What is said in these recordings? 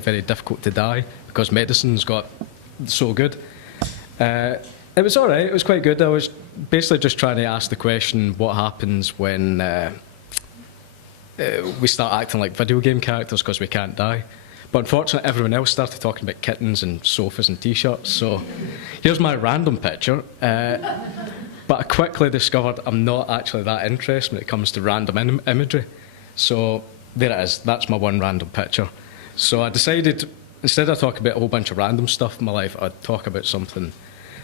very difficult to die because medicine's got so good. It was all right. It was quite good. I was basically just trying to ask the question, what happens when we start acting like video game characters because we can't die? But unfortunately, everyone else started talking about kittens and sofas and T-shirts. So here's my random picture. But I quickly discovered I'm not actually that interested when it comes to random imagery. So there it is. That's my one random picture. So I decided, instead of talking about a whole bunch of random stuff in my life, I'd talk about something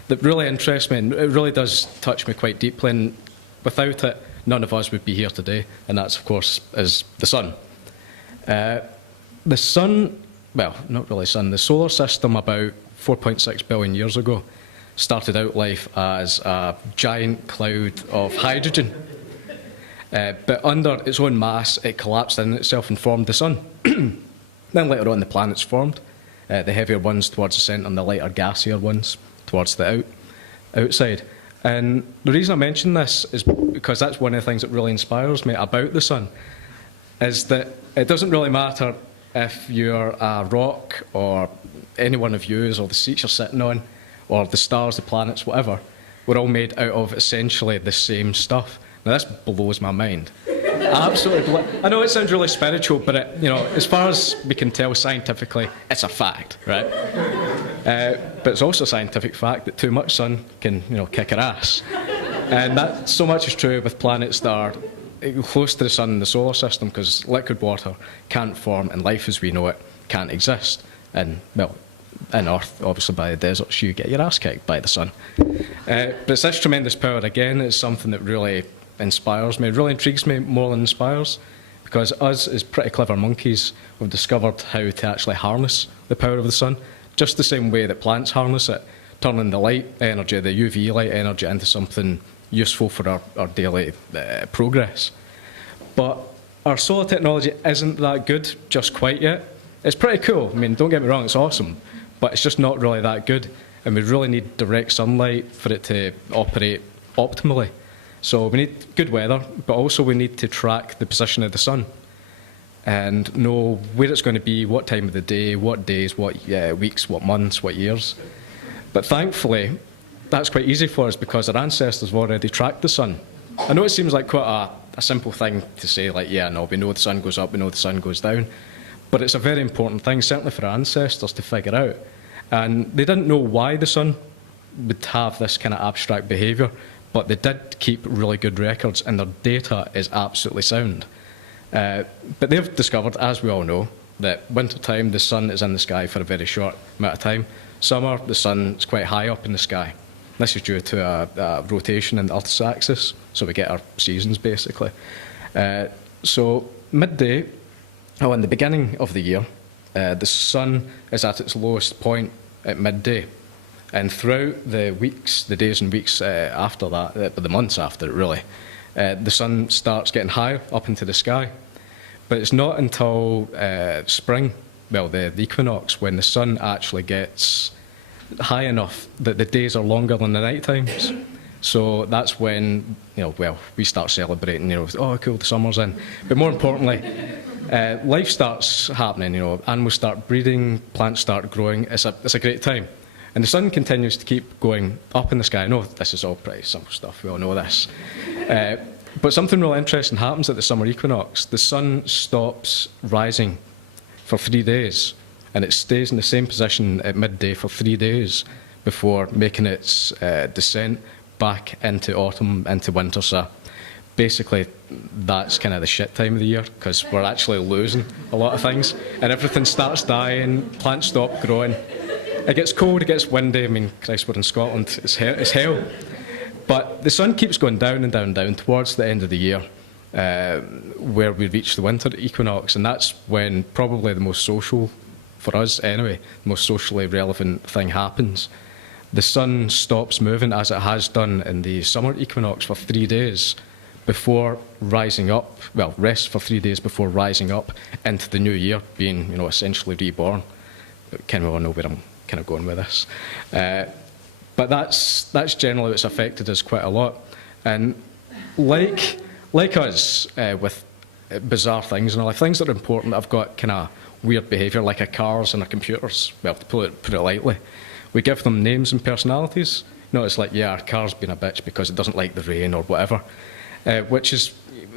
that really interests me, and it really does touch me quite deeply, and without it, none of us would be here today, and that's, of course, is the sun. The sun, well, not really sun, the solar system about 4.6 billion years ago started out life as a giant cloud of hydrogen. But under its own mass, it collapsed in itself and formed the sun. Then later on, the planets formed, the heavier ones towards the centre and the lighter, gassier ones towards the outside. And the reason I mention this is because that's one of the things that really inspires me about the sun, is that it doesn't really matter if you're a rock or any one of you, or the seats you're sitting on, or the stars, the planets, whatever. We're all made out of essentially the same stuff. Now this blows my mind. Absolutely. I know it sounds really spiritual, but as far as we can tell scientifically, it's a fact, right? But it's also a scientific fact that too much sun can, kick our ass. And that so much is true with planets that are close to the sun in the solar system, because liquid water can't form and life as we know it can't exist. And, well, in Earth, obviously by the deserts, you get your ass kicked by the sun. But it's this tremendous power, again, is something that really inspires me. It really intrigues me more than inspires, because us as pretty clever monkeys, we've discovered how to actually harness the power of the sun, just the same way that plants harness it, turning the light energy, the UV light energy, into something useful for our daily progress. But our solar technology isn't that good just quite yet. It's pretty cool. I mean, don't get me wrong, it's awesome, but it's just not really that good, and we really need direct sunlight for it to operate optimally. So we need good weather, but also we need to track the position of the sun and know where it's going to be, what time of the day, what days, what weeks, what months, what years. But thankfully, that's quite easy for us because our ancestors have already tracked the sun. I know it seems like quite a simple thing to say, like, yeah, no, we know the sun goes up, we know the sun goes down. But it's a very important thing, certainly for our ancestors, to figure out. And they didn't know why the sun would have this kind of abstract behaviour, but they did keep really good records, and their data is absolutely sound. But they've discovered, as we all know, that winter time the sun is in the sky for a very short amount of time. Summer, the sun is quite high up in the sky. This is due to a rotation in the Earth's axis, so we get our seasons basically. So midday, in the beginning of the year, the sun is at its lowest point at midday. And throughout the weeks, the days and weeks after that, the months after it really, the sun starts getting higher up into the sky. But it's not until spring, well, the equinox, when the sun actually gets high enough that the days are longer than the night times. So that's when, we start celebrating, oh, cool, the summer's in. But more importantly, life starts happening, animals start breeding, plants start growing. It's a great time. And the sun continues to keep going up in the sky. I know this is all pretty simple stuff, we all know this. But something really interesting happens at the summer equinox. The sun stops rising for 3 days, and it stays in the same position at midday for 3 days before making its descent back into autumn, into winter. So basically, that's kind of the shit time of the year, because we're actually losing a lot of things, and everything starts dying, plants stop growing. It gets cold, it gets windy. I mean, Christ, we're in Scotland, it's hell. But the sun keeps going down and down and down towards the end of the year, where we reach the winter equinox, and that's when probably the most social, for us anyway, the most socially relevant thing happens. The sun stops moving, as it has done in the summer equinox, for 3 days before rising up, well, rests for 3 days before rising up into the new year, being, essentially reborn. Kind of all know where I'm kind of going with this. But that's generally what's affected us quite a lot. And like us, with bizarre things and all, things that are important, I've got kind of weird behaviour like our cars and our computers, well, to put it lightly, we give them names and personalities. It's like, yeah, our car's been a bitch because it doesn't like the rain or whatever, which is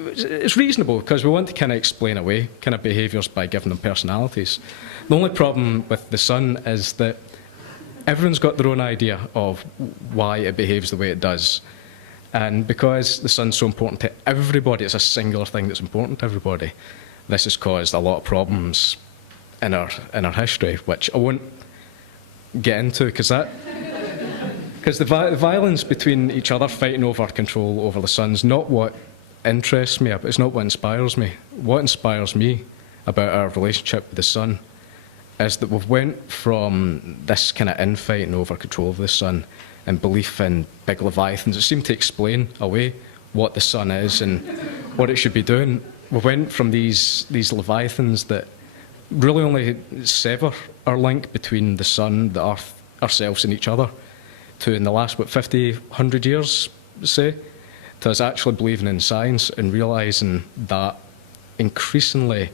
it's reasonable because we want to kind of explain away kind of behaviours by giving them personalities. The only problem with the sun is that everyone's got their own idea of why it behaves the way it does. And because the sun's so important to everybody, it's a singular thing that's important to everybody. This has caused a lot of problems in our history, which I won't get into because the violence between each other fighting over control over the sun's not what interests me, it's not what inspires me. What inspires me about our relationship with the sun is that we've went from this kind of infighting over control of the sun and belief in big leviathans that seem to explain away what the sun is and what it should be doing. We went from these leviathans that really only sever our link between the sun, the earth, ourselves and each other, to in the last, 50, 100 years, say, to us actually believing in science and realising that increasingly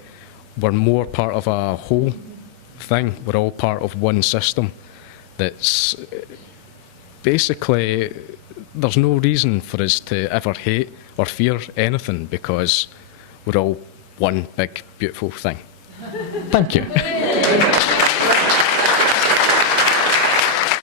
we're more part of a whole thing. We're all part of one system that's basically, there's no reason for us to ever hate or fear anything because we're all one big, beautiful thing. Thank you.